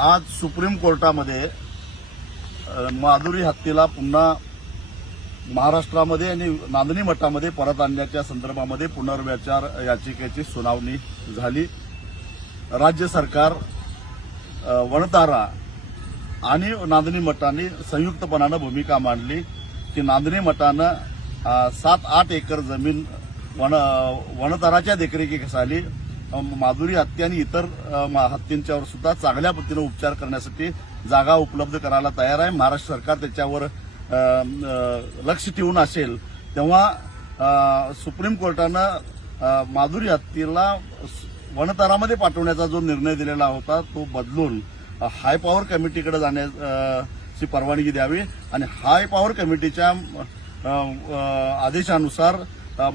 आज सुप्रीम कोर्टामध्ये माधुरी हत्येला पुन्हा महाराष्ट्रामध्ये आणि नांदणी मठामध्ये परत आणण्याच्या संदर्भामध्ये पुनर्विचार याचिकेची सुनावणी झाली। राज्य सरकार, वणतारा आणि नांदणी मठाने संयुक्तपणाने भूमिका मांडली की नांदणी मठानं 7-8 एकर जमीन वणताराच्या देखरेखीखाली माधुरी हत्या आणि इतर हत्यांच्यावर सुद्धा चांगल्या पद्धतीने उपचार करण्यासाठी जागा उपलब्ध करायला तयार आहे। महाराष्ट्र सरकार त्याच्यावर लक्ष ठेवून असेल तेव्हा सुप्रीम कोर्टानं माधुरी हत्येला वणतारामध्ये पाठवण्याचा जो निर्णय दिलेला होता तो बदलून हाय पॉवर कमिटीकडे जाण्याची परवानगी द्यावी आणि हाय पॉवर कमिटीच्या आदेशानुसार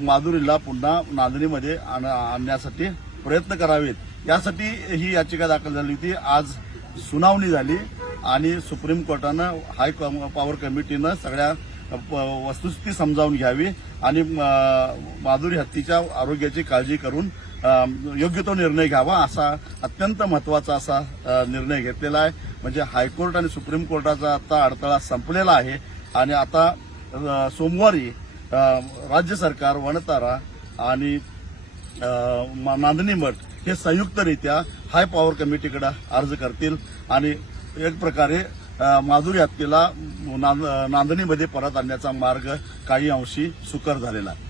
माधुरीला पुन्हा नांदणीमध्ये आणण्यासाठी प्रयत्न करावेत। यासाठी ही याचिका दाखल झाली होती। आज सुनावणी झाली आणि सुप्रीम कोर्टानं हाय पॉवर कमिटीनं सगळ्या वस्तुस्थिती समजावून घ्यावी आणि माधुरी हत्येच्या आरोग्याची काळजी करून योग्य तो निर्णय घ्यावा असा अत्यंत महत्वाचा असा निर्णय घेतलेला आहे। म्हणजे हायकोर्ट आणि सुप्रीम कोर्टाचा आता अडथळा संपलेला आहे आणि आता सोमवारी राज्य सरकार, वणतारा आणि नांदणी मठ हे संयुक्तरित्या हाय पॉवर कमिटीकडे अर्ज करतील आणि एक प्रकारे माधुरी हत्येला नांदणीमध्ये परत आणण्याचा मार्ग काही अंशी सुकर झालेला आहे।